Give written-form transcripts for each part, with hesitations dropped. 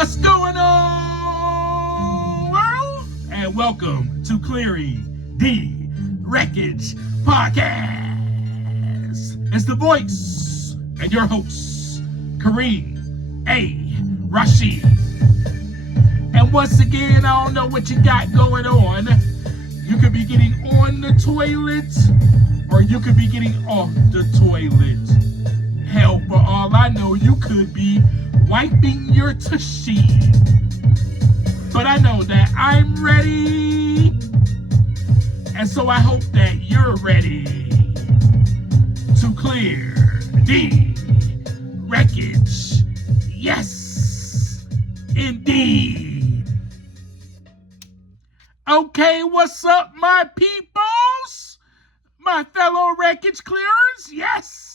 What's going on, world? And welcome to Clearing the Wreckage Podcast. It's the voice and your host, Kareem A. Rashid. And once again, I don't know what you got going on. You could be getting on the toilet, or you could be getting off the toilet. Hell, for all I know, you could be wiping your tushy. But I know that I'm ready, and so I hope that you're ready to clear the wreckage. Yes, indeed. Okay, what's up, my peoples? My fellow Wreckage Clearers? Yes.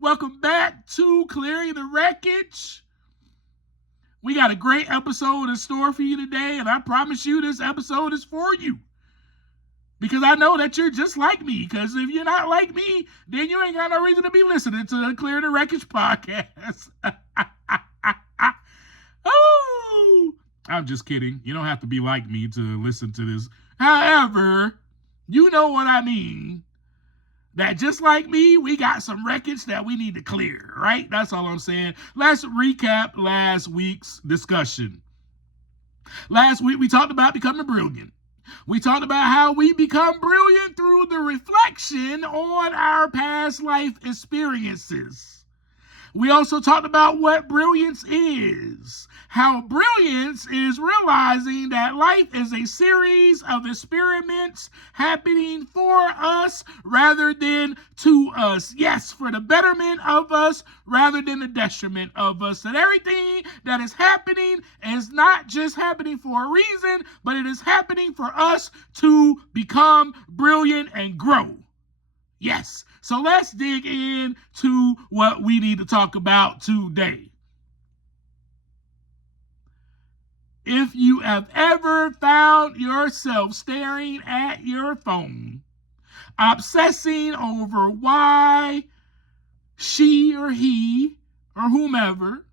Welcome back to Clearing the Wreckage. We got a great episode in store for you today, and I promise you this episode is for you. Because I know that you're just like me, because if you're not like me, then you ain't got no reason to be listening to the Clear the Wreckage podcast. Oh, I'm just kidding. You don't have to be like me to listen to this. However, you know what I mean. That just like me, we got some wreckage that we need to clear, right? That's all I'm saying. Let's recap last week's discussion. Last week, we talked about becoming brilliant. We talked about how we become brilliant through the reflection on our past life experiences. We also talked about what brilliance is. How brilliance is realizing that life is a series of experiments happening for us rather than to us. Yes, for the betterment of us rather than the detriment of us. And everything that is happening is not just happening for a reason, but it is happening for us to become brilliant and grow. Yes. So let's dig into what we need to talk about today. If you have ever found yourself staring at your phone, obsessing over why she or he or whomever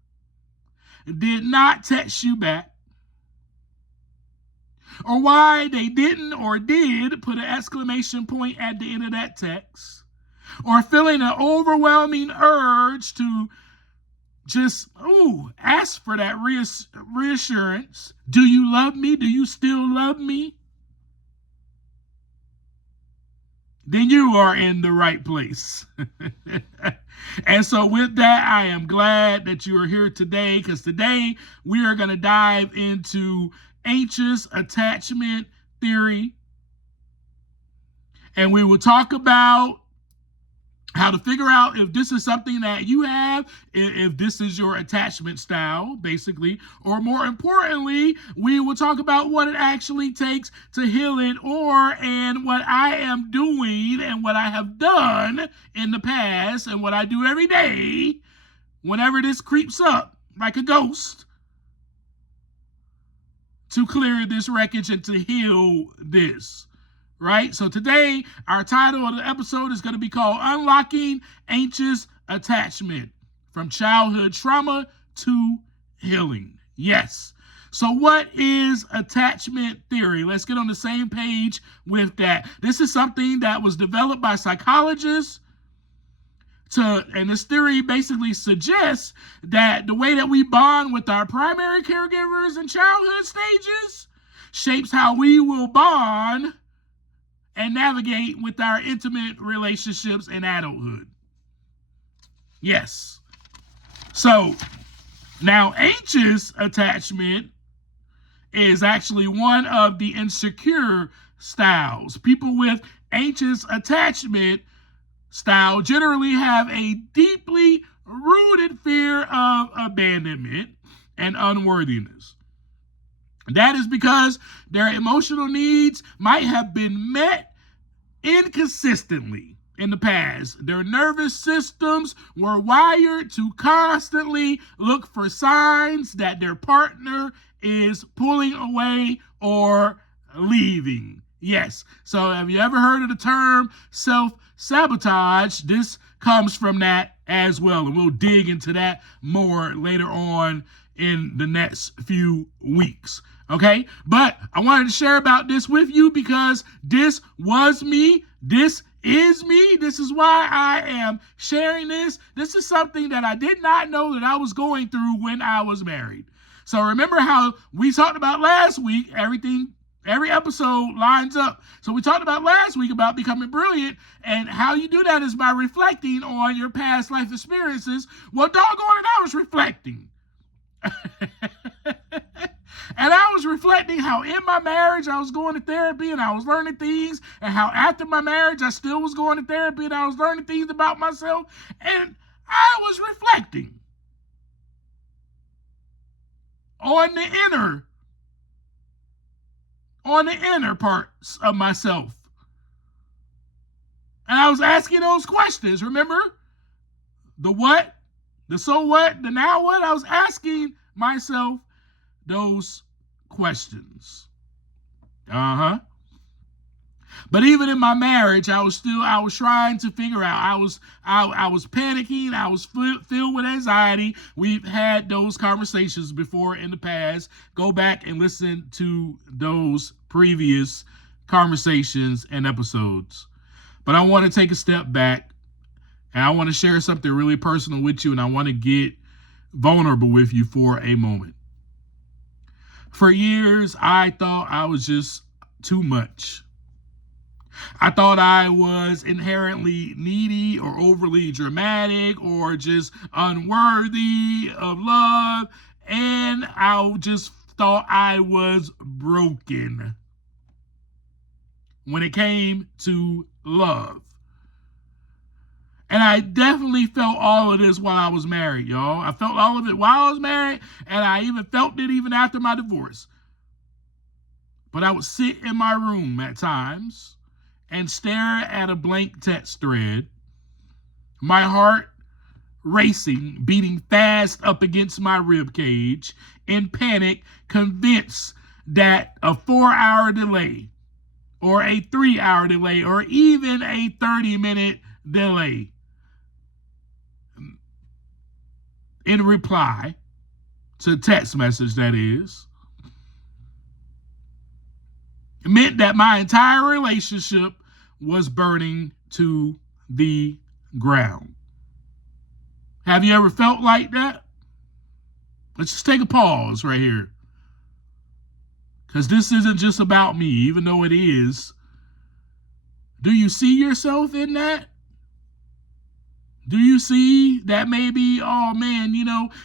did not text you back, or why they didn't or did put an exclamation point at the end of that text, or feeling an overwhelming urge to just, ask for that reassurance. Do you love me? Do you still love me? Then you are in the right place. And so with that, I am glad that you are here today, because today we are going to dive into anxious attachment theory. And we will talk about how to figure out if this is something that you have, if this is your attachment style, basically. Or more importantly, we will talk about what it actually takes to heal it, and what I am doing and what I have done in the past and what I do every day whenever this creeps up like a ghost to clear this wreckage and to heal this. Right? So today, our title of the episode is going to be called Unlocking Anxious Attachment, from Childhood Trauma to Healing. Yes. So what is attachment theory? Let's get on the same page with that. This is something that was developed by psychologists, and this theory basically suggests that the way that we bond with our primary caregivers in childhood stages shapes how we will bond and navigate with our intimate relationships in adulthood. Yes. So, now anxious attachment is actually one of the insecure styles. People with anxious attachment style generally have a deeply rooted fear of abandonment and unworthiness. That is because their emotional needs might have been met inconsistently in the past. Their nervous systems were wired to constantly look for signs that their partner is pulling away or leaving. Yes. So have you ever heard of the term self-sabotage? This comes from that as well. And we'll dig into that more later on in the next few weeks. Okay, but I wanted to share about this with you because this was me. This is me. This is why I am sharing this. This is something that I did not know that I was going through when I was married. So remember how we talked about last week, every episode lines up. So we talked about last week about becoming brilliant, and how you do that is by reflecting on your past life experiences. Well, doggone it, I was reflecting. And I was reflecting how in my marriage I was going to therapy and I was learning things, and how after my marriage I still was going to therapy and I was learning things about myself, and I was reflecting on the inner parts of myself. And I was asking those questions, remember? The what, the so what, the now what? I was asking myself those questions. But even in my marriage, I was trying to figure out. I was panicking. I was filled with anxiety. We've had those conversations before in the past. Go back and listen to those previous conversations and episodes. But I want to take a step back, and I want to share something really personal with you, and I want to get vulnerable with you for a moment. For years, I thought I was just too much. I thought I was inherently needy or overly dramatic or just unworthy of love, and I just thought I was broken when it came to love. And I definitely felt all of this while I was married, y'all. I felt all of it while I was married, and I even felt it even after my divorce. But I would sit in my room at times and stare at a blank text thread, my heart racing, beating fast up against my rib cage, in panic, convinced that a 4-hour delay or a 3-hour delay or even a 30-minute delay in reply to text message, that is, meant that my entire relationship was burning to the ground. Have you ever felt like that? Let's just take a pause right here, because this isn't just about me, even though it is. Do you see yourself in that? Do you see that maybe, oh man,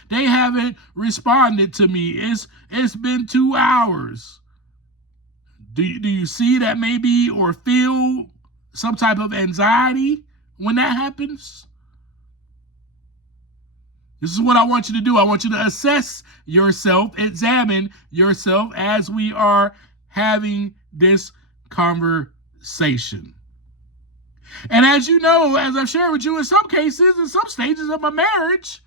they haven't responded to me. It's been 2 hours. Do you see that maybe, or feel some type of anxiety when that happens? This is what I want you to do. I want you to assess yourself, examine yourself as we are having this conversation. And as you know, as I've shared with you, in some cases, in some stages of my marriage,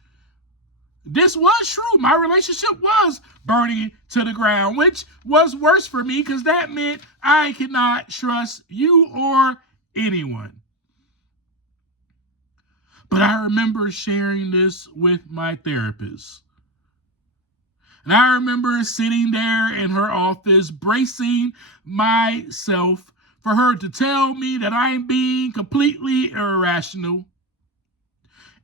this was true. My relationship was burning to the ground, which was worse for me because that meant I could not trust you or anyone. But I remember sharing this with my therapist. And I remember sitting there in her office, bracing myself for her to tell me that I'm being completely irrational.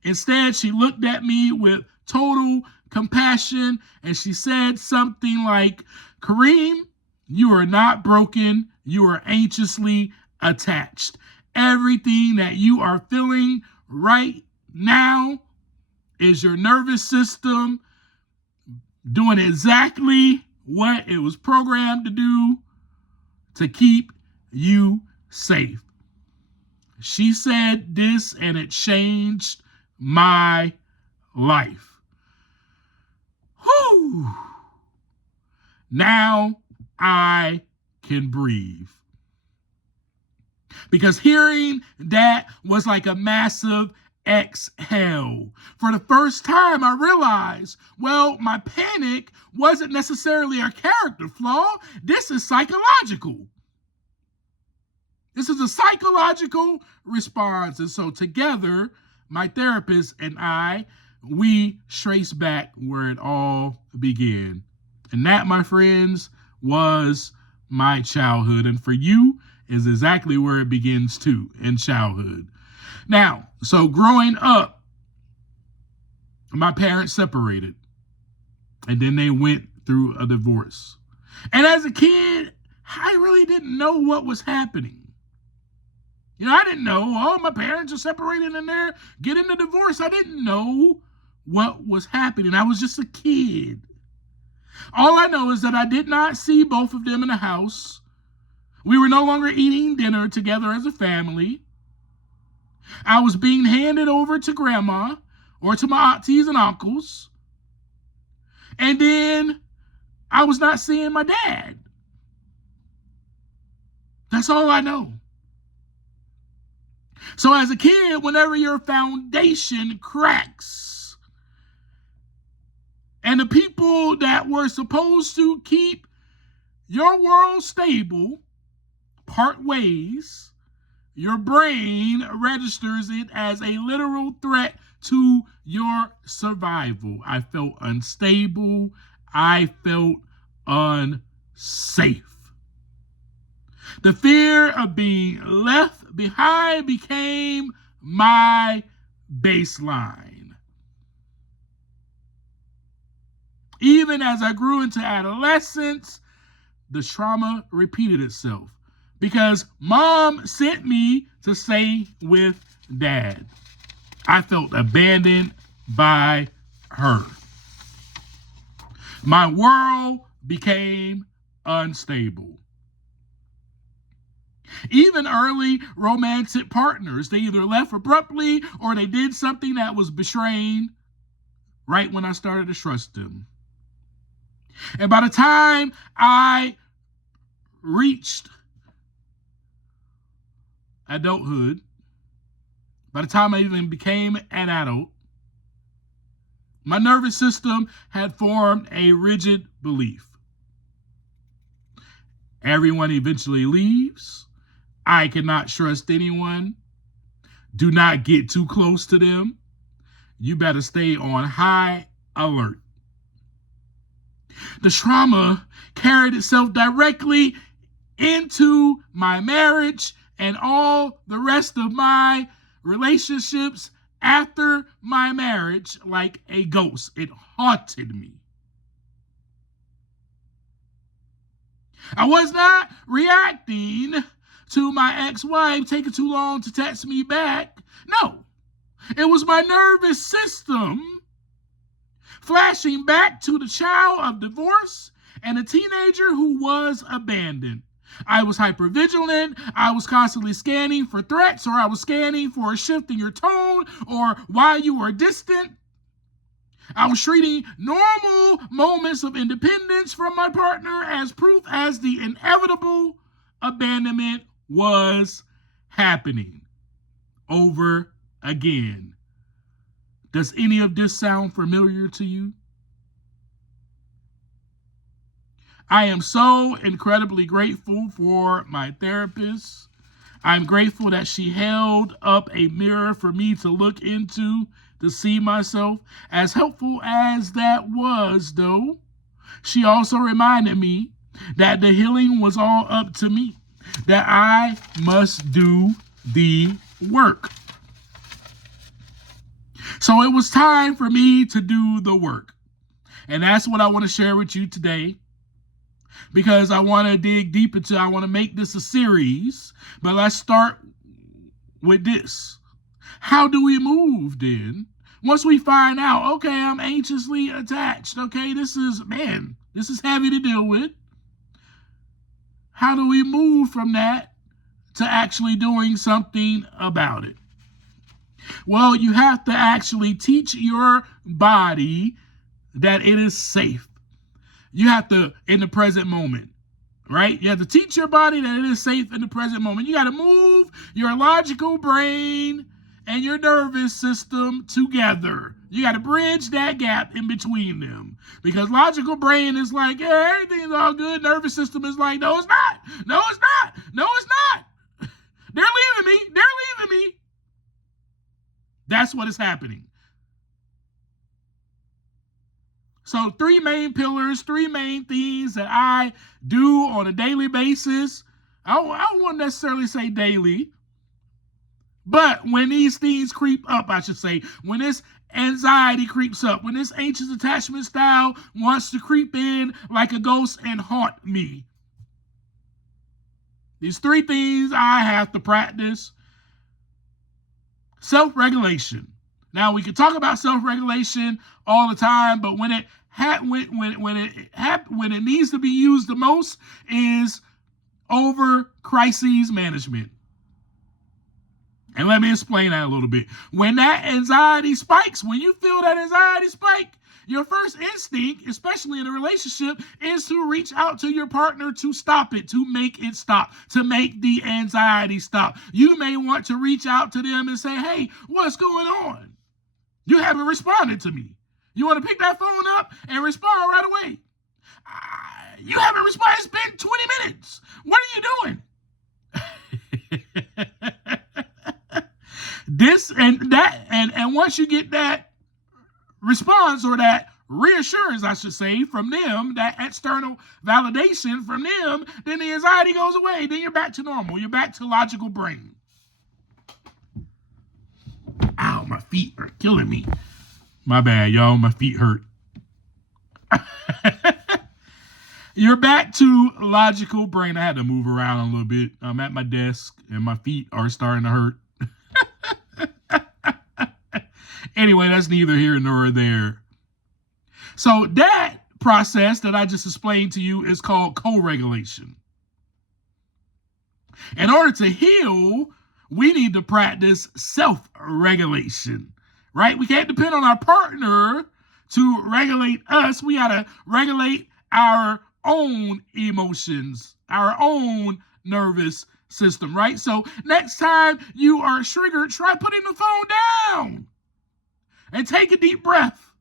Instead, she looked at me with total compassion and she said something like, Kareem, you are not broken. You are anxiously attached. Everything that you are feeling right now is your nervous system doing exactly what it was programmed to do to keep you safe. She said this and it changed my life. Whew. Now I can breathe. Because hearing that was like a massive exhale. For the first time, I realized, well, my panic wasn't necessarily a character flaw. This is psychological. This is a psychological response. And so together, my therapist and I, we trace back where it all began. And that, my friends, was my childhood. And for you is exactly where it begins too, in childhood. Now, so growing up, my parents separated and then they went through a divorce. And as a kid, I really didn't know what was happening. I didn't know, my parents are separated and they're getting a divorce. I didn't know what was happening. I was just a kid. All I know is that I did not see both of them in the house. We were no longer eating dinner together as a family. I was being handed over to grandma or to my aunties and uncles. And then I was not seeing my dad. That's all I know. So as a kid, whenever your foundation cracks and the people that were supposed to keep your world stable part ways, your brain registers it as a literal threat to your survival. I felt unstable. I felt unsafe. The fear of being left behind became my baseline. Even as I grew into adolescence, the trauma repeated itself because mom sent me to stay with dad. I felt abandoned by her. My world became unstable. Even early romantic partners, they either left abruptly or they did something that was betraying right when I started to trust them. And by the time I reached adulthood, by the time I even became an adult, my nervous system had formed a rigid belief. Everyone eventually leaves. I cannot trust anyone. Do not get too close to them. You better stay on high alert. The trauma carried itself directly into my marriage and all the rest of my relationships after my marriage like a ghost. It haunted me. I was not reacting to my ex-wife taking too long to text me back. No, it was my nervous system flashing back to the child of divorce and a teenager who was abandoned. I was hypervigilant. I was constantly scanning for threats, or I was scanning for a shift in your tone or why you were distant. I was treating normal moments of independence from my partner as proof as the inevitable abandonment was happening over again. Does any of this sound familiar to you? I am so incredibly grateful for my therapist. I'm grateful that she held up a mirror for me to look into to see myself. As helpful as that was, though, she also reminded me that the healing was all up to me, that I must do the work. So it was time for me to do the work. And that's what I want to share with you today, because I want to dig deep into, I want to make this a series, but let's start with this. How do we move then? Once we find out, okay, I'm anxiously attached. Okay, this is heavy to deal with. How do we move from that to actually doing something about it? Well, you have to actually teach your body that it is safe. You have to, in the present moment, right? You have to teach your body that it is safe in the present moment. You got to move your logical brain and your nervous system together. You got to bridge that gap in between them, because logical brain is like, yeah, everything's all good. Nervous system is like, no, it's not. No, it's not. No, it's not. They're leaving me. They're leaving me. That's what is happening. So 3 main pillars, 3 main things that I do on a daily basis. I don't want to necessarily say daily, but when these things creep up, I should say, when this anxiety creeps up, when this anxious attachment style wants to creep in like a ghost and haunt me, these 3 things I have to practice. Self-regulation. Now, we can talk about self-regulation all the time, but when it needs to be used the most is over crises management. And let me explain that a little bit. When that anxiety spikes, when you feel that anxiety spike, your first instinct, especially in a relationship, is to reach out to your partner to stop it, to make it stop, to make the anxiety stop. You may want to reach out to them and say, hey, what's going on? You haven't responded to me. You want to pick that phone up and respond right away. You haven't responded. It's been 20 minutes. What are you doing? This and that, and once you get that response, or that reassurance, I should say, from them, that external validation from them, then the anxiety goes away. Then you're back to normal. You're back to logical brain. Ow, my feet are killing me. My bad, y'all. My feet hurt. You're back to logical brain. I had to move around a little bit. I'm at my desk and my feet are starting to hurt. Anyway, that's neither here nor there. So that process that I just explained to you is called co-regulation. In order to heal, we need to practice self-regulation, right? We can't depend on our partner to regulate us. We got to regulate our own emotions, our own nervous system, right? So next time you are triggered, try putting the phone down and take a deep breath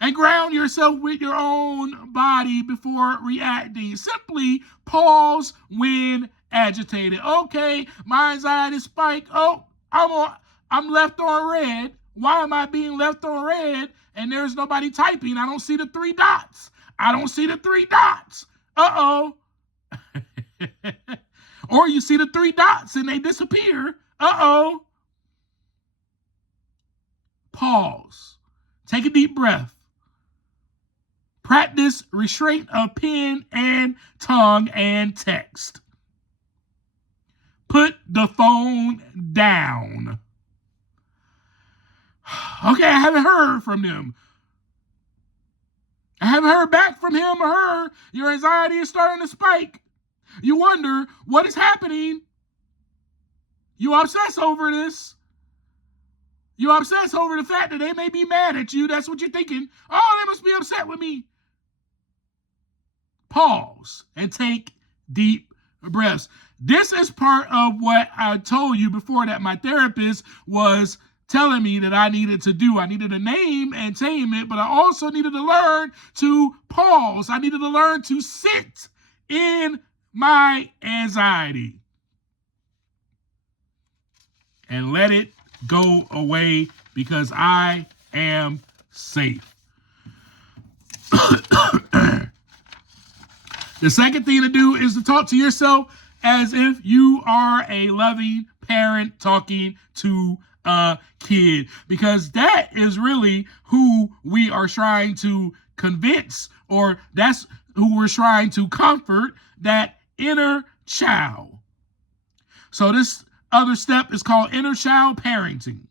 and ground yourself with your own body before reacting. Simply pause when agitated. Okay, my anxiety spike. Oh, I'm left on red. Why am I being left on red? And there's nobody typing. I don't see the 3 dots. I don't see the 3 dots. Uh-oh. Or you see the 3 dots and they disappear. Uh-oh. Pause. Take a deep breath. Practice restraint of pen and tongue and text. Put the phone down. Okay, I haven't heard from them. I haven't heard back from him or her. Your anxiety is starting to spike. You wonder what is happening. You obsess over this. You obsess over the fact that they may be mad at you. That's what you're thinking. Oh, they must be upset with me. Pause and take deep breaths. This is part of what I told you before that my therapist was telling me that I needed to do. I needed to name and tame it, but I also needed to learn to pause. I needed to learn to sit in my anxiety and let it go away because I am safe. The second thing to do is to talk to yourself as if you are a loving parent talking to a kid, because that is really who we are trying to convince, or that's who we're trying to comfort, that inner child. So this other step is called inner child parenting,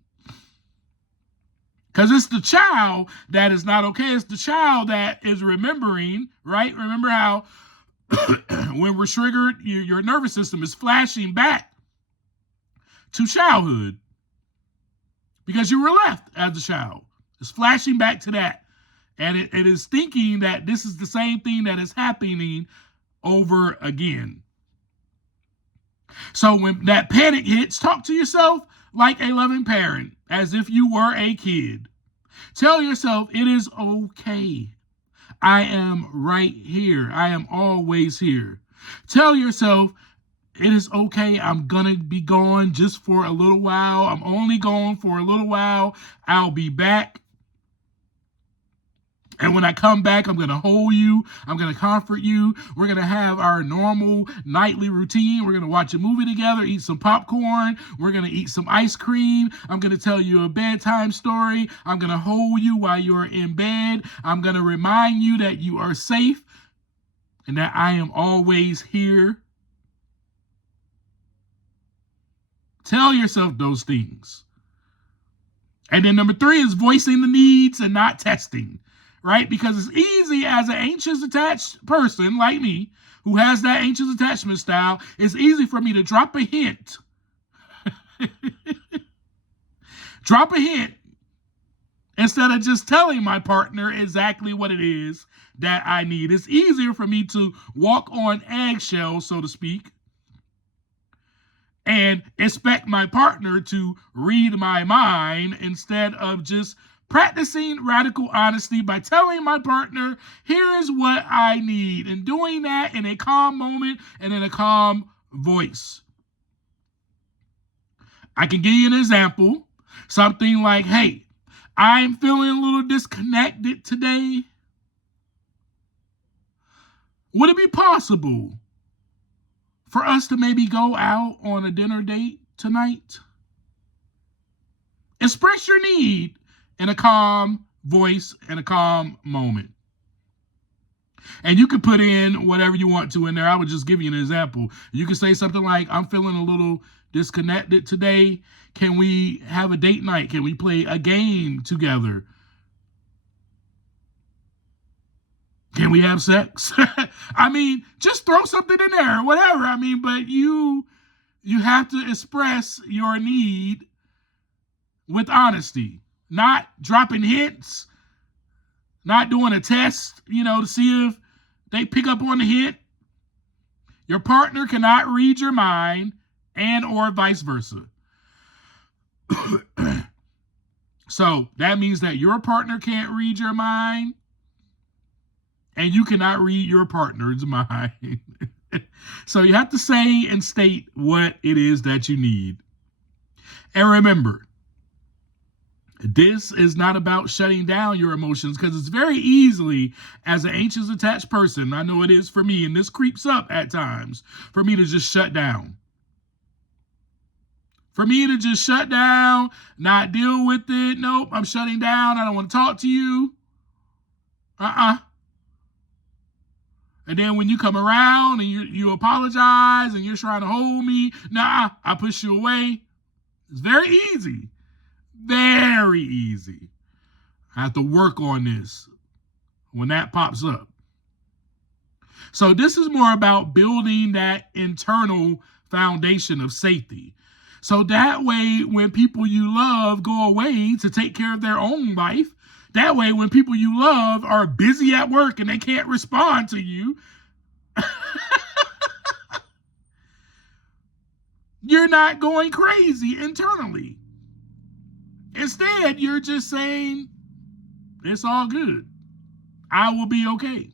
because it's the child that is not okay. It's the child that is remembering, right? Remember how when we're triggered, your nervous system is flashing back to childhood because you were left as a child. It's flashing back to that. And it is thinking that this is the same thing that is happening over again. So when that panic hits, talk to yourself like a loving parent, as if you were a kid. Tell yourself it is okay. I am right here. I am always here. Tell yourself It is okay. I'm going to be gone just for a little while. I'm only gone for a little while. I'll be back. And when I come back, I'm going to hold you. I'm going to comfort you. We're going to have our normal nightly routine. We're going to watch a movie together, eat some popcorn. We're going to eat some ice cream. I'm going to tell you a bedtime story. I'm going to hold you while you're in bed. I'm going to remind you that you are safe and that I am always here. Tell yourself those things. And then number 3 is voicing the needs and not testing. Right? Because it's easy as an anxious attached person like me who has that anxious attachment style, it's easy for me to drop a hint. Drop a hint instead of just telling my partner exactly what it is that I need. It's easier for me to walk on eggshells, so to speak, and expect my partner to read my mind instead of just practicing radical honesty by telling my partner, here is what I need, and doing that in a calm moment and in a calm voice. I can give you an example. Something like, hey, I'm feeling a little disconnected today. Would it be possible for us to maybe go out on a dinner date tonight? Express your need in a calm voice and a calm moment. And you can put in whatever you want to in there. I would just give you an example. You can say something like, I'm feeling a little disconnected today. Can we have a date night? Can we play a game together? Can we have sex? I mean, just throw something in there, whatever. I mean, but you have to express your need with honesty. Not dropping hints, not doing a test, to see if they pick up on the hint. Your partner cannot read your mind and or vice versa. So that means that your partner can't read your mind and you cannot read your partner's mind. So you have to say and state what it is that you need. And remember, this is not about shutting down your emotions, because it's very easily, as an anxious attached person, I know it is for me, and this creeps up at times, for me to just shut down. For me to just shut down, not deal with it. Nope, I'm shutting down. I don't want to talk to you. And then when you come around and you apologize and you're trying to hold me, I push you away. It's very easy. Very easy. I have to work on this when that pops up. So this is more about building that internal foundation of safety. So that way, when people you love go away to take care of their own life, that way, when people you love are busy at work and they can't respond to you, you're not going crazy internally. Instead, you're just saying, it's all good. I will be okay.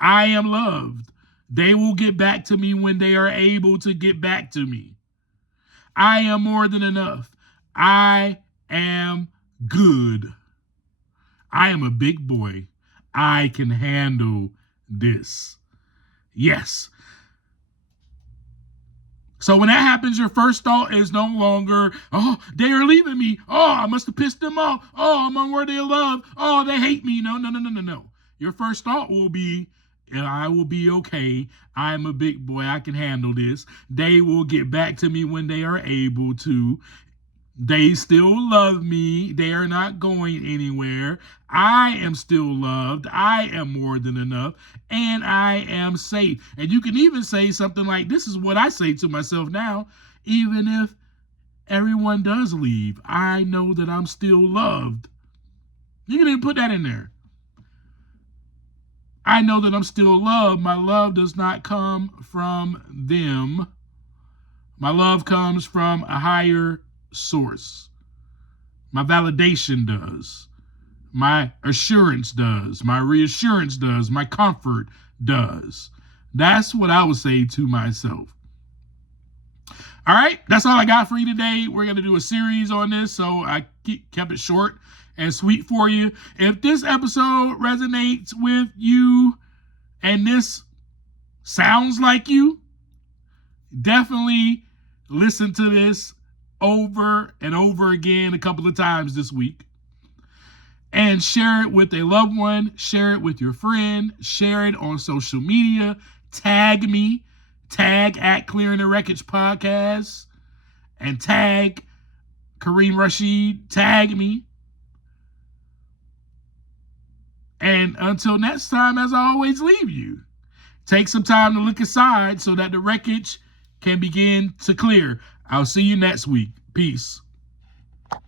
I am loved. They will get back to me when they are able to get back to me. I am more than enough. I am good. I am a big boy. I can handle this. Yes. So when that happens, your first thought is no longer, oh, they are leaving me. Oh, I must have pissed them off. Oh, I'm unworthy of love. Oh, they hate me. No. Your first thought will be, I will be okay. I'm a big boy. I can handle this. They will get back to me when they are able to. They still love me. They are not going anywhere. I am still loved. I am more than enough. And I am safe. And you can even say something like, this is what I say to myself now. Even if everyone does leave, I know that I'm still loved. You can even put that in there. I know that I'm still loved. My love does not come from them. My love comes from a higher source. My validation does. My assurance does. My reassurance does. My comfort does. That's what I would say to myself. All right, that's all I got for you today. We're going to do a series on this, so I kept it short and sweet for you. If this episode resonates with you and this sounds like you, definitely listen to this over and over again a couple of times this week. And share it with a loved one, share it with your friend, share it on social media, tag me, tag at Clearing the Wreckage Podcast, and tag Kareem Rashid, tag me. And until next time, as I always leave you, take some time to look aside so that the wreckage can begin to clear. I'll see you next week. Peace.